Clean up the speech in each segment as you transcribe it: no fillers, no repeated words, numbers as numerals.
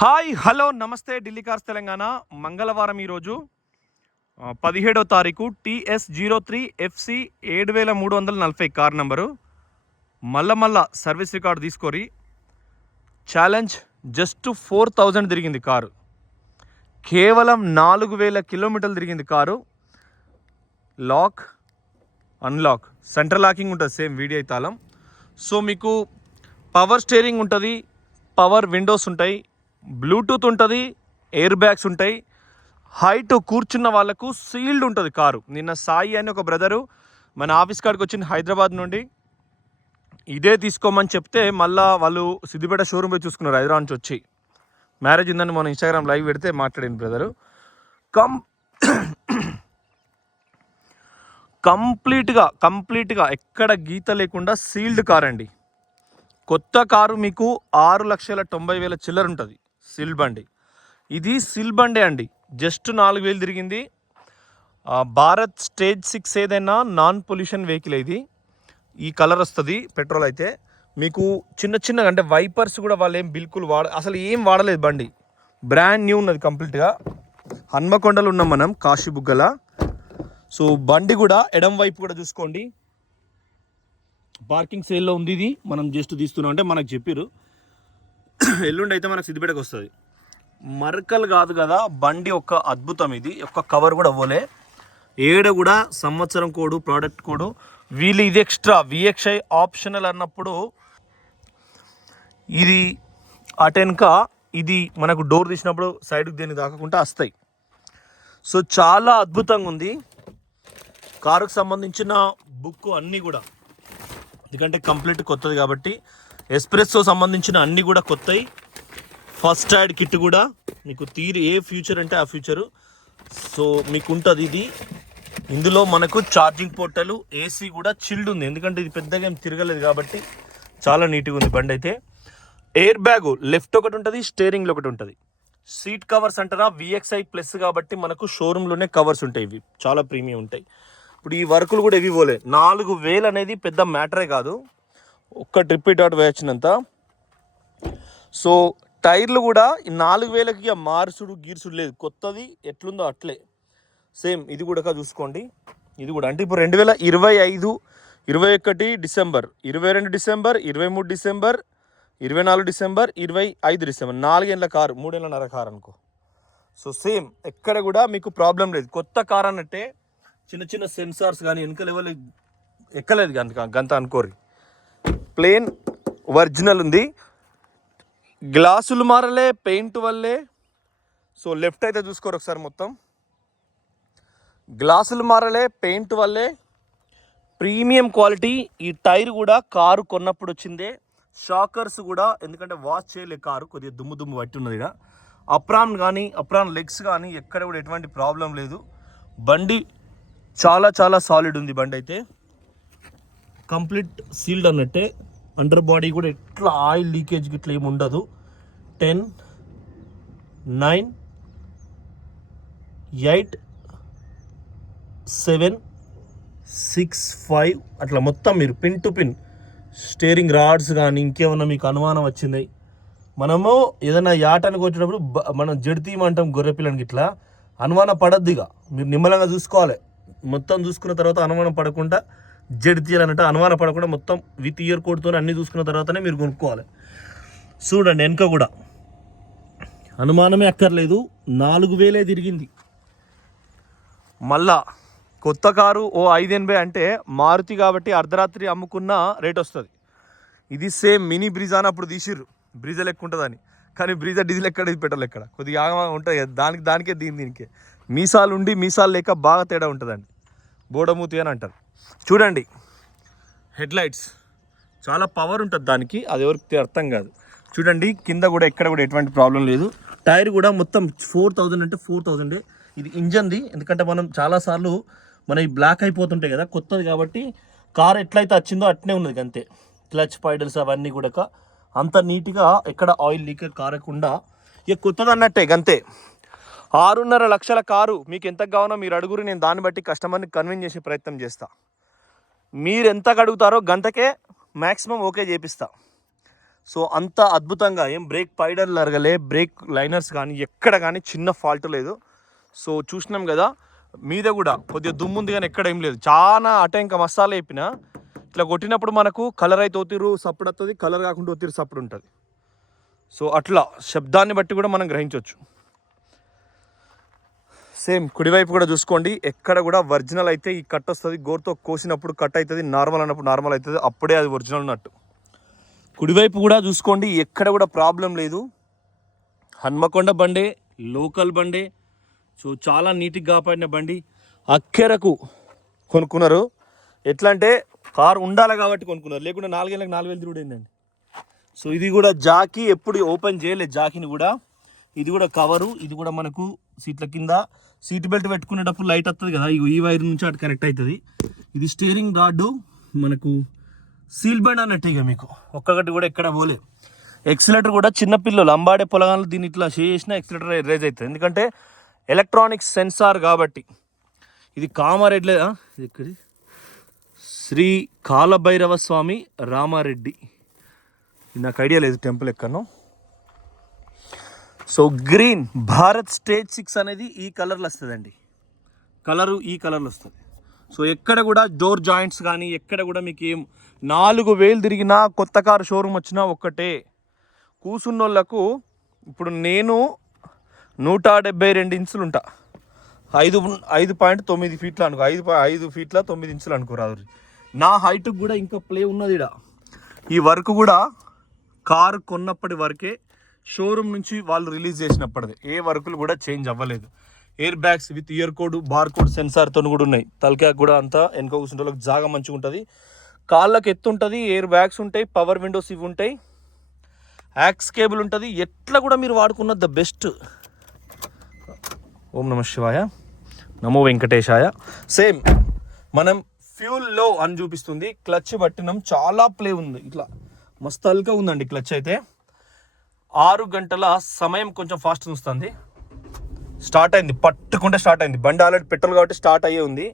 Hi hello నమస్తే Delhi cars Telangana. మంగళవారం ఈరోజు 17వ తారీఖు TS03FC 7340 కార్ నంబరు. మళ్ళా సర్వీస్ రికార్డు తీసుకొని ఛాలెంజ్ జస్ట్ 4000 తిరిగింది కారు. కేవలం 4000 కిలోమీటర్లు తిరిగింది car. Lock unlock central locking ఉంటుంది, సేమ్ వీడియో తాళం. సో మీకు పవర్ స్టీరింగ్ ఉంటుంది, పవర్ విండోస్ ఉంటాయి, బ్లూటూత్ ఉంటుంది, ఎయిర్ బ్యాగ్స్ ఉంటాయి. హైట్ కూర్చున్న వాళ్ళకు సీల్డ్ ఉంటుంది కారు. నిన్న సాయి అని ఒక బ్రదరు మన ఆఫీస్ కాడికి వచ్చింది హైదరాబాద్ నుండి. ఇదే తీసుకోమని చెప్తే మళ్ళీ వాళ్ళు సిద్దిపేట షోరూమ్ పోయి చూసుకున్నారు హైదరాబాద్ నుంచి వచ్చి. మ్యారేజ్ ఉందని మనం ఇన్స్టాగ్రామ్ లైవ్ పెడితే మాట్లాడింది బ్రదరు. కంప్లీట్గా ఎక్కడ గీత లేకుండా సీల్డ్ కార్ అండి. కొత్త కారు మీకు 6,90,000 చిల్లర ఉంటుంది సీల్డ్ బండి. ఇది సీల్ బండే అండి, జస్ట్ 4,000 తిరిగింది. భారత్ స్టేజ్ 6 ఏదైనా నాన్ పొల్యూషన్ వెహికల్. ఇది ఈ కలర్ వస్తుంది పెట్రోల్ అయితే. మీకు చిన్నగా అంటే వైపర్స్ కూడా వాళ్ళు ఏం బిల్కుల్ అసలు ఏం వాడలేదు. బండి బ్రాండ్ న్యూ ఉన్నది కంప్లీట్గా. హన్మకొండలు ఉన్నాం మనం, కాశీబుగ్గల. సో బండి కూడా ఎడం వైపు కూడా చూసుకోండి, పార్కింగ్ సేల్లో ఉంది. ఇది మనం జస్ట్ తీస్తున్నాం అంటే మనకు చెప్పారు ఎల్లుండి అయితే మనకు సిద్దిపేటకు వస్తుంది. మరకలు కాదు కదా బండి, ఒక అద్భుతం. ఇది ఒక కవర్ కూడా అవ్వలే, ఏడ కూడా సంవత్సరం కోడు, ప్రోడక్ట్ కోడు. వీళ్ళు ఇది ఎక్స్ట్రా VXI ఆప్షనల్ అన్నప్పుడు ఇది అటెన్క ఇది మనకు డోర్ తీసినప్పుడు సైడ్కి దేనికి దాకకుండా వస్తాయి. సో చాలా అద్భుతంగా ఉంది. కారుకు సంబంధించిన బుక్ అన్నీ కూడా, ఎందుకంటే కంప్లీట్ కొత్తది కాబట్టి. ఎస్ప్రెస్సో సంబంధించిన అన్నీ కూడా కొత్తవి. ఫస్ట్ యాడ్ కిట్ కూడా మీకు ఏ ఫ్యూచర్ అంటే ఆ ఫ్యూచరు. సో మీకు ఉంటుంది ఇది. ఇందులో మనకు ఛార్జింగ్ పోర్టలు, AC కూడా చిల్డ్ ఉంది, ఎందుకంటే ఇది పెద్దగా ఏం తిరగలేదు కాబట్టి చాలా నీట్గా ఉంది బండి అయితే. ఎయిర్ బ్యాగ్ లెఫ్ట్ ఒకటి ఉంటుంది, స్టీరింగ్లో ఒకటి ఉంటుంది. సీట్ కవర్స్ అంటారా VXI ప్లస్ కాబట్టి మనకు షోరూంలోనే కవర్స్ ఉంటాయి. ఇవి చాలా ప్రీమియం ఉంటాయి. ఇప్పుడు ఈ వర్కులు కూడా ఇవి పోలే. 4,000 అనేది పెద్ద మ్యాటరే కాదు, ఒక్క ట్రిప్ ఇటు వేయచ్చినంత. సో టైర్లు కూడా 4,000కి మార్సుడు గీర్సుడు లేదు, కొత్తది ఎట్లుందో అట్లే సేమ్. ఇది కూడా చూసుకోండి. ఇది కూడా అంటే ఇప్పుడు 2025, 21 December, 22 December, 23 December, 24 December, 25 December, 4 ఏళ్ళ కారు, 3 ఏళ్ళన్నర కారు అనుకో. సో సేమ్ ఎక్కడ కూడా మీకు ప్రాబ్లం లేదు. కొత్త కార్ అన్నట్టే. చిన్న సెన్సార్స్ కానీ వెనక లెవెల్ ఎక్కలేదు గంత అనుకోరు. ప్లేన్ ఒరిజినల్ ఉంది. గ్లాసులు మారలే, పెయింట్ వల్లే. సో లెఫ్ట్ అయితే చూసుకోరు ఒకసారి, మొత్తం గ్లాసులు మారలే, పెయింట్ వల్లే. Premium quality. ఈ టైర్ కూడా కారు కొన్నప్పుడు వచ్చిందే. షాకర్స్ కూడా, ఎందుకంటే వాష్ చేయలే కారు, కొద్దిగా దుమ్ము పట్టి ఉన్నది. ఇక్కడ అప్రాన్ లెగ్స్ కానీ ఎక్కడ కూడా ఎటువంటి ప్రాబ్లం లేదు. బండి చాలా సాలిడ్ ఉంది. బండి అయితే కంప్లీట్ సీల్డ్ అన్నట్టే. అండర్ బాడీ కూడా ఎట్లా ఆయిల్ లీకేజ్ ఇట్లా ఏమి ఉండదు. 10, 9, 8, 7, 6, 5 అట్లా మొత్తం మీరు pin to pin steering rods కానీ ఇంకేమన్నా మీకు అనుమానం వచ్చింది, మనము ఏదైనా యాటానికి వచ్చినప్పుడు మనం జడితీయమంటాం గొర్రెపిల్లని, ఇట్లా అనుమానం పడద్దిగా. మీరు నిమ్మలంగా చూసుకోవాలి. మొత్తం చూసుకున్న తర్వాత అనుమానం పడకుండా జడి తీయాలన్నట్టు, అనుమానం పడకుండా మొత్తం విత్ ఇయర్ కోడ్తో అన్నీ చూసుకున్న తర్వాతనే మీరు కొనుక్కోవాలి. చూడండి వెనక కూడా అనుమానమే అక్కర్లేదు, 4,000 తిరిగింది. మళ్ళా కొత్త కారు 580 అంటే మారుతి కాబట్టి అర్ధరాత్రి అమ్ముకున్న రేట్ వస్తుంది. ఇది సేమ్ మినీ బ్రీజా అని అప్పుడు తీసిర్రు, బ్రీజా లెక్క ఉంటుందని. కానీ బ్రీజా డీజిల్ ఎక్కడ, పెట్రోల్ ఎక్కడ, కొద్దిగా ఉంటుంది దానికే దీనికే. మీసాలు లేక బాగా తేడా ఉంటుందండి. బోడమూతి అని అంటారు. చూడండి హెడ్లైట్స్ చాలా పవర్ ఉంటుంది దానికి, అది ఎవరికి అర్థం కాదు. చూడండి కింద కూడా ఎక్కడ కూడా ఎటువంటి ప్రాబ్లం లేదు. టైర్ కూడా మొత్తం 4,000 అంటే 4,000. ఇది ఇంజన్ది, ఎందుకంటే మనం చాలాసార్లు ఈ బ్లాక్ అయిపోతుంటాయి కదా, కొత్తది కాబట్టి. కార్ ఎట్లయితే వచ్చిందో అట్నే ఉన్నది అంతే. క్లచ్ పైడల్స్ అవన్నీ కూడా అంత నీట్గా, ఎక్కడ ఆయిల్ లీకేజ్ కారకుండా ఇక కొత్తది అన్నట్టే గంతే. 6.5 లక్షల కారు మీకు ఎంత కావాలో మీరు అడుగురు, నేను దాన్ని బట్టి కస్టమర్ని కన్విన్స్ చేసే ప్రయత్నం చేస్తా. మీరు ఎంత అడుగుతారో గంటకే మ్యాక్సిమం ఓకే చేపిస్తా. సో అంత అద్భుతంగా ఏం బ్రేక్ పైడర్లు అరగలే, బ్రేక్ లైనర్స్ కానీ ఎక్కడ కానీ చిన్న ఫాల్ట్ లేదు. సో చూసినాం కదా, మీద కూడా కొద్దిగా దుమ్ము ఉంది కానీ ఎక్కడ ఏం లేదు. చాలా అట ఇంకా మసాలా వేపిన ఇట్లా కొట్టినప్పుడు మనకు కలర్ అయితే ఒత్తిరు సప్పుడు వస్తుంది, కలర్ కాకుండా ఒత్తిరు సప్పుడు ఉంటుంది. సో అట్లా శబ్దాన్ని బట్టి కూడా మనం గ్రహించవచ్చు. సేమ్ కుడివైపు కూడా చూసుకోండి, ఎక్కడ కూడా ఒరిజినల్ అయితే ఈ కట్ వస్తుంది. గోరుతో కోసినప్పుడు కట్ అవుతుంది, నార్మల్ అన్నప్పుడు నార్మల్ అవుతుంది, అప్పుడే అది ఒరిజినల్ ఉన్నట్టు. కుడివైపు కూడా చూసుకోండి, ఎక్కడ కూడా ప్రాబ్లం లేదు. హన్మకొండ బండే, లోకల్ బండే. సో చాలా నీట్గా కాపాడిన బండి. అక్కెరకు కొనుక్కున్నారు. ఎట్లా అంటే కారు ఉండాలి కాబట్టి కొనుక్కున్నారు, లేకుంటే 4 ఏళ్ళకి 4,000 తిరుగుడు అయిందండి. సో ఇది కూడా జాకీ, ఎప్పుడు ఓపెన్ చేయలేదు జాకీని కూడా. ఇది కూడా కవరు, ఇది కూడా మనకు సీట్ల కింద సీట్ బెల్ట్ పెట్టుకునేటప్పుడు లైట్ వస్తుంది కదా, ఈ వైర్ నుంచి అటు కనెక్ట్ అవుతుంది. ఇది స్టీరింగ్ రాడ్, మనకు సీల్ బండ్ అన్నట్టు. ఇక మీకు ఒక్కటి కూడా ఎక్కడ పోలే. ఎక్సిలేటర్ కూడా చిన్నపిల్లలు అంబాడే పొలగాలు దీన్ని ఇట్లా చేసినా ఎక్సిలేటర్ రైజ్ అవుతుంది, ఎందుకంటే ఎలక్ట్రానిక్స్ సెన్సార్ కాబట్టి. ఇది కామారెడ్డి, ఇది ఎక్కడి శ్రీ కాలభైరవ స్వామి రామారెడ్డి, నాకు ఐడియా లేదు టెంపుల్ ఎక్కడో. సో గ్రీన్ భారత్ స్టేజ్ 6 అనేది ఈ కలర్లో వస్తుందండి, కలరు ఈ కలర్లో వస్తుంది. సో ఎక్కడ కూడా డోర్ జాయింట్స్ కానీ ఎక్కడ కూడా మీకు ఏం 4,000 తిరిగినా కొత్త కారు షోరూమ్ వచ్చినా ఒక్కటే. కూసున్నోళ్ళకు ఇప్పుడు నేను 172 ఇంచులు ఉంటా, 5.9 ఫీట్లు అనుకో, 5 ఫీట్ల 9 ఇంచులు అనుకోరాదు. నా హైట్కి కూడా ఇంకా ప్లే ఉన్నది ఇక్కడ. ఈ వర్క్ కూడా కారు కొన్నప్పటి వరకే, షోరూమ్ నుంచి వాళ్ళు రిలీజ్ చేసినప్పటిదే, ఏ వర్కులు కూడా చేంజ్ అవ్వలేదు. Airbags with ear code, barcode సెన్సార్తో కూడా ఉన్నాయి. తలకాయ కూడా అంతా వెనక కూర్చుంటే వాళ్ళకి జాగా మంచిగా ఉంటుంది, కాళ్ళకి ఎత్తు ఉంటుంది, ఎయిర్ బ్యాగ్స్ ఉంటాయి, పవర్ విండోస్ ఇవి ఉంటాయి, యాక్స్ కేబుల్ ఉంటుంది. ఎట్లా కూడా మీరు వాడుకున్న ద బెస్ట్. ఓం నమ శివాయ, నమో వెంకటేశాయ. సేమ్ మనం ఫ్యూల్ లో అని చూపిస్తుంది, క్లచ్ పట్టినాం, చాలా ప్లే ఉంది, ఇట్లా మస్తు అల్కా ఉందండి క్లచ్ అయితే. 6 గంటల సమయం కొంచెం ఫాస్ట్ చూస్తుంది. స్టార్ట్ అయింది, పట్టుకుంటే స్టార్ట్ అయింది. బండి ఆల్రెడీ పెట్రోల్ కాబట్టి స్టార్ట్ అయ్యే ఉంది.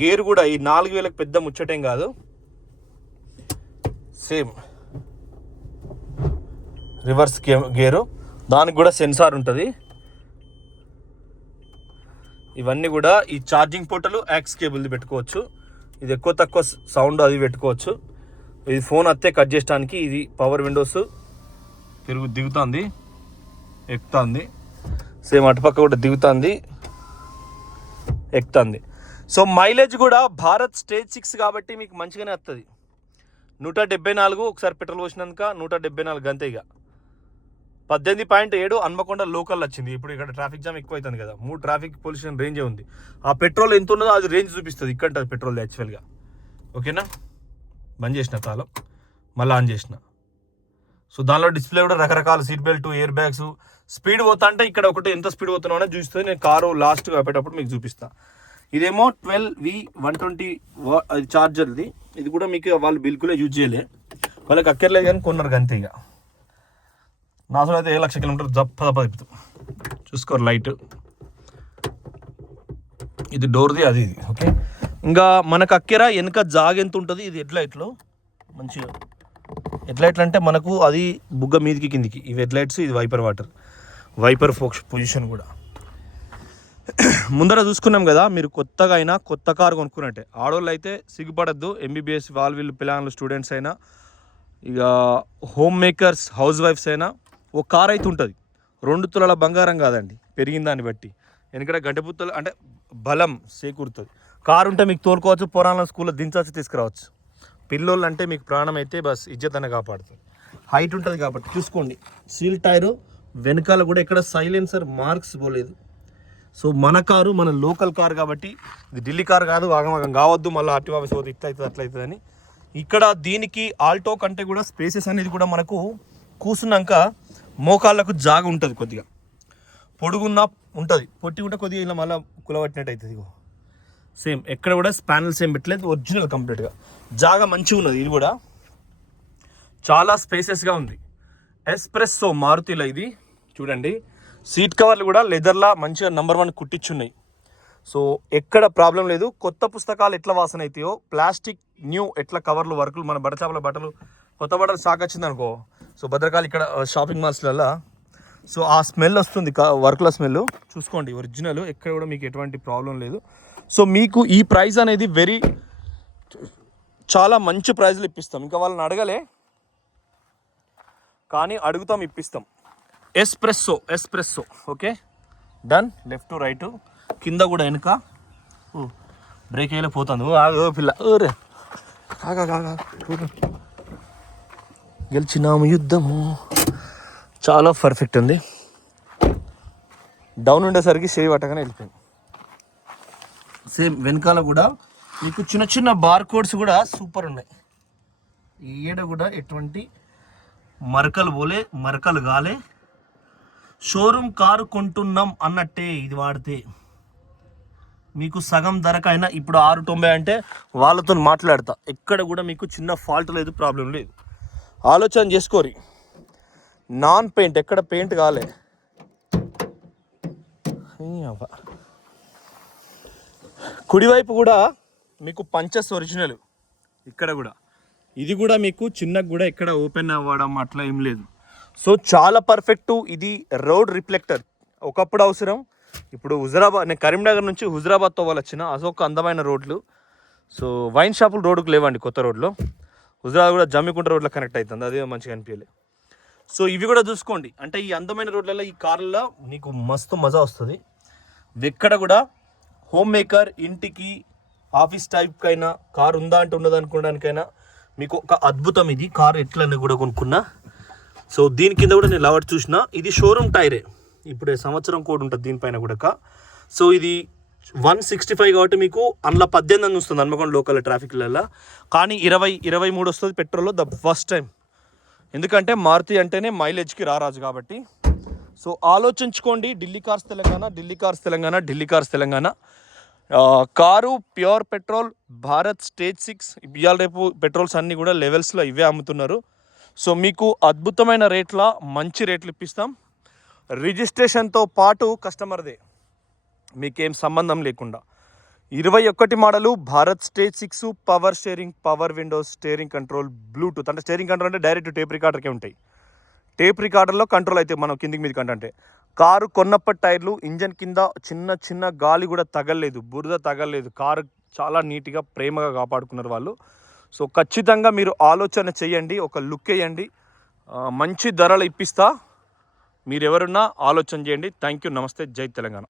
గేర్ కూడా ఈ 4,000కి పెద్ద ముచ్చటేం కాదు. సేమ్ రివర్స్ గేరు, దానికి కూడా సెన్సార్ ఉంటుంది. ఇవన్నీ కూడా ఈ ఛార్జింగ్ పోర్టలు, యాక్స్ కేబుల్ది పెట్టుకోవచ్చు. ఇది ఎక్కువ తక్కువ సౌండ్ అది పెట్టుకోవచ్చు. ఇది ఫోన్ అత్తే కట్ చేయడానికి. ఇది పవర్ విండోస్ దిగుతుంది, ఎక్కుతుంది. సేమ్ అటుపక్క కూడా దిగుతుంది, ఎక్కుతుంది. సో మైలేజ్ కూడా భారత్ స్టేజ్ 6 కాబట్టి మీకు మంచిగానే వస్తుంది. 174 ఒకసారి పెట్రోల్ పోసినాక 174 గంతే. ఇక 18.7 హన్మకొండ లోకల్ వచ్చింది. ఇప్పుడు ఇక్కడ ట్రాఫిక్ జామ్ ఎక్కువ అవుతుంది కదా, 3 ట్రాఫిక్ పొల్యూషన్ రేంజే ఉంది. ఆ పెట్రోల్ ఎంత ఉన్నదో అది రేంజ్ చూపిస్తుంది ఇక్కడ పెట్రోల్ యాక్చువల్గా. ఓకేనా, బంద్ చేసిన తాళం, మళ్ళీ ఆన్ చేసిన. సో దానిలో డిస్ప్లే కూడా రకరకాల seat belt, air bags. Speed పోతా అంటే ఇక్కడ ఒకటి ఎంత స్పీడ్ పోతున్నావు అనేది చూస్తుంది. నేను కారు లాస్ట్ ఆపేటప్పుడు మీకు చూపిస్తాను. ఇదేమో 12V120 అది చార్జర్ది. ఇది కూడా మీకు వాళ్ళు బిల్కులే యూజ్ చేయలే, వాళ్ళకి అక్కర్లేదు కానీ కొన్నారు అంతే. ఇక నాతో అయితే 1,00,000 కిలోమీటర్ జప్ప తిప్పుతాం. చూసుకోరు లైట్, ఇది డోర్ది, అది ఇది. ఓకే, ఇంకా మనకు అక్కెర వెనక జాగ ఎంత ఉంటుంది. ఇది హెడ్లైట్లో మంచిగా, హెడ్లైట్లు అంటే మనకు అది బుగ్గ మీదికి కిందికి ఇవి హెడ్లైట్స్. ఇది వైపర్ వాటర్, వైపర్ ఫోక్స్ పొజిషన్ కూడా. ముందర చూసుకున్నాం కదా, మీరు కొత్తగా అయినా కొత్త కారు కొనుక్కున్నట్టే. ఆడవాళ్ళు అయితే సిగ్గుపడద్దు, ఎంబీబీఎస్ వీళ్ళు పిల్లలు స్టూడెంట్స్ అయినా, ఇక హోమ్ మేకర్స్ హౌస్ వైఫ్స్ అయినా ఒక కార్ అయితే ఉంటుంది. 2 తులాల బంగారం కాదండి, పెరిగిన దాన్ని బట్టి. ఎందుకంటే గంటపుత్తలు అంటే బలం చేకూరుతుంది. కారు ఉంటే మీకు తోలుకోవచ్చు, పురాణాల స్కూల్లో దించవచ్చు, తీసుకురావచ్చు. పిల్లోళ్ళు అంటే మీకు ప్రాణం అయితే బస్ ఇజ్జత్ అనే కాపాడుతుంది. హైట్ ఉంటుంది కాబట్టి చూసుకోండి. సీల్ టైరు, వెనకాల కూడా ఎక్కడ సైలెన్సర్ మార్క్స్ పోలేదు. సో మన కారు మన లోకల్ కారు కాబట్టి, ఇది ఢిల్లీ కారు కాదు, ఆగమాగం కావద్దు మళ్ళీ ఆర్టీ ఆఫీస్ పోతే ఇట్లా అవుతుంది అట్లా అవుతుంది అని. ఇక్కడ దీనికి ఆల్టో కంటే కూడా స్పేసెస్ అనేది కూడా మనకు కూర్చున్నాక మోకాళ్ళకు జాగ ఉంటుంది, కొద్దిగా పొడుగున్న ఉంటుంది, పొట్టి ఉంటే కొద్దిగా ఇలా మళ్ళీ కులబట్టినట్టు అవుతుంది. ఇగో సేమ్ ఎక్కడ కూడా స్పానల్ సేమ్ పెట్టలేదు, ఒరిజినల్ కంప్లీట్గా జాగా మంచిగా ఉన్నది. ఇది కూడా చాలా స్పేసెస్గా ఉంది. ఎస్ప్రెస్సో మారుతిలో ఇది చూడండి. సీట్ కవర్లు కూడా లెదర్లా మంచిగా #1 కుట్టించున్నాయి. సో ఎక్కడ ప్రాబ్లం లేదు. కొత్త పుస్తకాలు ఎట్లా వాసన అవుతాయో, ప్లాస్టిక్ న్యూ ఎట్లా కవర్లు వర్కులు, మన బట్టచాపల బట్టలు కొత్త బట్టలు స్టాక్ వచ్చింది అనుకో, సో భద్రకాళి ఇక్కడ షాపింగ్ మాల్స్లలో సో ఆ స్మెల్ వస్తుంది వర్క్ల స్మెల్ చూసుకోండి, ఒరిజినల్, ఎక్కడ కూడా మీకు ఎటువంటి ప్రాబ్లం లేదు. సో మీకు ఈ ప్రైస్ అనేది చాలా మంచి ప్రైజ్లు ఇప్పిస్తాం. ఇంకా వాళ్ళని అడగలే కానీ అడుగుతాం, ఇప్పిస్తాం. Espresso okay done. Left right కింద కూడా వెనుక బ్రేక్ వేయలేకపోతుంది. ఓ పిల్ల ఓరే గెలిచినాము యుద్ధము. చాలా పర్ఫెక్ట్ ఉంది. డౌన్ ఉండేసరికి షేవ్ పట్టగానే వెళ్ళిపోయింది. సేమ్ వెనకాల కూడా మీకు చిన్న చిన్న బార్ కోడ్స్ కూడా సూపర్ ఉన్నాయి. ఈడ కూడా ఎటువంటి మరకలు కాలే. షోరూమ్ కారు కొంటున్నాం అన్నట్టే ఇది వాడితే. మీకు సగం ధరకైనా ఇప్పుడు 690 అంటే వాళ్ళతో మాట్లాడతా, ఎక్కడ కూడా మీకు చిన్న ఫాల్ట్ లేదు, ప్రాబ్లం లేదు. ఆలోచన చేసుకోరి. నాన్ పెయింట్, ఎక్కడ పెయింట్ కాలే. కుడివైపు కూడా మీకు పంచస్ ఒరిజినల్. ఇక్కడ కూడా ఇది కూడా మీకు చిన్నగా కూడా ఎక్కడ ఓపెన్ అవ్వడం అట్లా ఏం లేదు. సో చాలా పర్ఫెక్ట్. ఇది రోడ్ రిఫ్లెక్టర్ ఒకప్పుడు అవసరం, ఇప్పుడు హుజరాబాద్, నేను కరీంనగర్ నుంచి హుజరాబాద్తో వాళ్ళు వచ్చిన అదొక అందమైన రోడ్లు. సో వైన్ షాపులు రోడ్డుకు లేవండి కొత్త రోడ్లో. హుజరాబాద్ కూడా జమ్మికుంట రోడ్లో కనెక్ట్ అవుతుంది, అదే మంచిగా అనిపించలేదు. సో ఇవి కూడా చూసుకోండి. అంటే ఈ అందమైన రోడ్లలో ఈ కార్లలో మీకు మస్తు మజా వస్తుంది. ఎక్కడ కూడా హోమ్ మేకర్, ఇంటికి ఆఫీస్ టైప్కైనా కారు ఉందా అంటే ఉండదు అనుకోవడానికైనా మీకు ఒక అద్భుతం. ఇది కారు ఎట్లనే కూడా కొనుక్కున్నా. సో దీని కింద కూడా నేను లవర్ చూసిన, ఇది షోరూమ్ టైరే. ఇప్పుడు సంవత్సరం కోడ్ ఉంటుంది దీనిపైన కూడా. సో ఇది 165 కాబట్టి మీకు అందులో 18 వస్తుంది హన్మకొండ లోకల్ ట్రాఫిక్లలో. కానీ 20-23 వస్తుంది పెట్రోల్లో ద ఫస్ట్ టైం. ఎందుకంటే మారుతి అంటేనే మైలేజ్కి రారాజు కాబట్టి. సో ఆలోచించుకోండి. Delhi cars Telangana. Car pure petrol, Bharat stage 6. ఇవాళ రేపు పెట్రోల్స్ అన్నీ కూడా లెవెల్స్లో ఇవే అమ్ముతున్నారు. సో మీకు అద్భుతమైన రేట్ల మంచి రేట్లు ఇప్పిస్తాం. రిజిస్ట్రేషన్తో పాటు కస్టమర్దే, మీకేం సంబంధం లేకుండా. 21 model Bharat stage 6, power steering, power Windows, steering control, Bluetooth. అంటే స్టీరింగ్ కంట్రోల్ అంటే డైరెక్ట్ టేప్ రికార్డర్కే ఉంటాయి. టేప్ రికార్డర్లో కంట్రోల్ అయితే మనం కిందికి మీదకి అంటే. కారు కొన్నప్పటి టైర్లు, ఇంజన్ కింద చిన్న గాలి కూడా తగలలేదు, బురద తగలలేదు. కారు చాలా నీట్గా ప్రేమగా కాపాడుకున్నారు వాళ్ళు. సో ఖచ్చితంగా మీరు ఆలోచన చేయండి, ఒక లుక్ వేయండి, మంచి ధరలు ఇప్పిస్తా. మీరు ఎవరున్నా ఆలోచన చేయండి. థ్యాంక్ యూ, నమస్తే, జై తెలంగాణ.